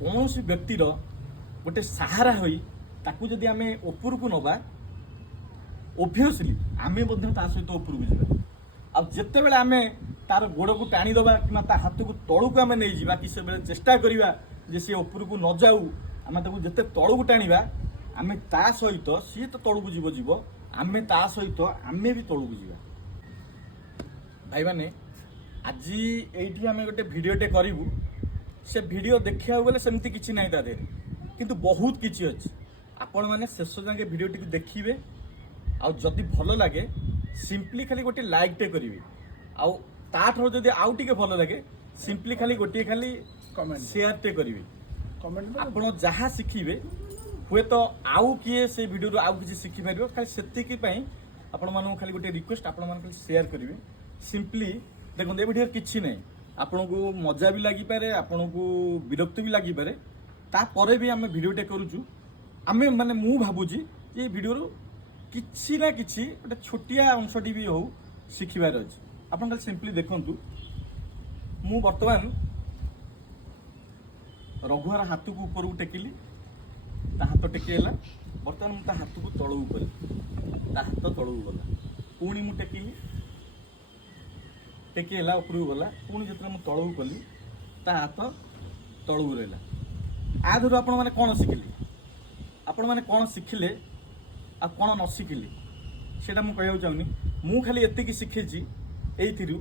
कौन व्यक्तिर गोटे सहारा होई ताकू जदि आमे उपरकू नबा ओबियसली आमे सहित उपरकू जावा आ जिते बेले आमे तार गोड़ को टाणी दबा कि हाथ को तलू को आमे नहीं जावा कि से बेले चेष्टा करिवा जे सी उपरकू न जाऊ आमे ताकू जते तलू को टाणीबा आमे ता सहित सी तो तलू को जीव जीव आमे ता सहित आमे भी तलू को जीवा। भाई माने आज एठी आमे गोटे भिडियोटे करिवु से भिडियो देखिया गले सेमती किछि नाही ता देरे किंतु बहुत किछि अछि आपण माने शेष जाके भिडियोटी को देखिबे आ जदि भलो लागे सिंपली खाली गोटे लाइक टे करिवे आ ताठो जदि आउ टिके भलो लागे सिंपली खाली गोटे खाली कमेंट शेयर टे करिवे कमेंट आपण जहा शिखिबे हुए तो आउ किए से वीडियो आउ किछि शिखि पारिबो खाली सेति की पई आपण मानु खाली गोटे रिक्वेस्ट आपण मान खाली शेयर करिवे सिंपली देखो ए वीडियो किछि नै आपण को मजा भी लागि पारे आपण को विरक्ति भी लागि पारे ता परे भी आमे वीडियोटे करूछु आमे माने मु भाबुजी जे वीडियो रो किछि ना किछि गोटे छोटिया अंशटी भी हो शिखिबार अछि आपण खाली सिंपली देखंतु मु वर्तमान रघुआर हाथ को ऊपर को टेकिली ता हाथ टेकेला बर्तमान मु ता हाथ को तळू करी ता हाथ तळू गला पुणी मु टेकिली टेकेला ऊपर गला पुणी जतरा मु तळू कली ता हाथ तळू रहला आ धरु आपण माने कोन शिखिले आपण माने कोन शिखिले आ कोन न शिखिले सेटा मु कहउ चाहनी मु खाली एते की शिखेची एइथिरु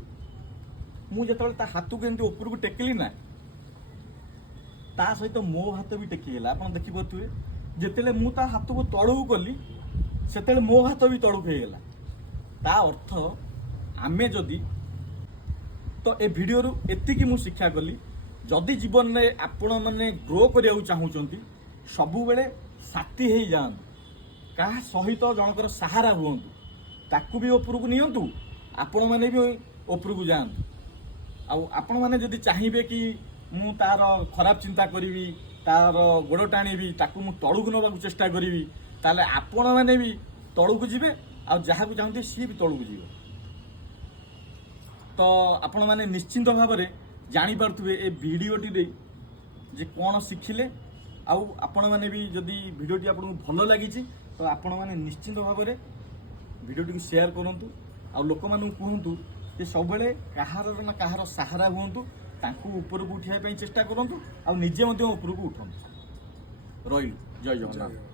मु जतले ता हाथ को एंती ऊपर को टेकिली ना ता सहित मो हाथ भी टेकीगला आप देखी पारे जिते मु ता हाथ को तलू कली से मो हाथ भी तलू होगला ता अर्थ आमे जदि तो ए वीडियो रु एतिकी मु शिक्षा कली जदि जीवन में आपण माने ग्रो करिया चाहूचंती सबु बेले साथी हेई जान का सहित जनकर सहारा हुंतु ताकू भी ऊपर को नियंतु आपण माने भी ऊपर को जान आपण माने जदि चाहिबे कि मु तार खराब चिंता करी तार गोड़ टाणी ताकू मु तलू को नवा चेष्टा करी ताले आपण माने भी तलू को जीवे आ जहा को चाहते सी भी तलू को जीवे तो आपण माने निश्चिंत भाव में जानी पार्थुबे ए वीडियोटी रे जे कोन शिखिले आउ आपण माने भी जदि वीडियोटी आपन भलो लागि तो आपण माने निश्चिंत भाव में वीडियोटी को शेयर करंतु आ लोक मानु कहंतु जे सब बेले कहार ना कहार सहारा हुंतु तांकू ऊपर को उठाई चेष्टा करंतु आ निजे ऊपर को उठंतु रहिलु जय जगन्नाथ।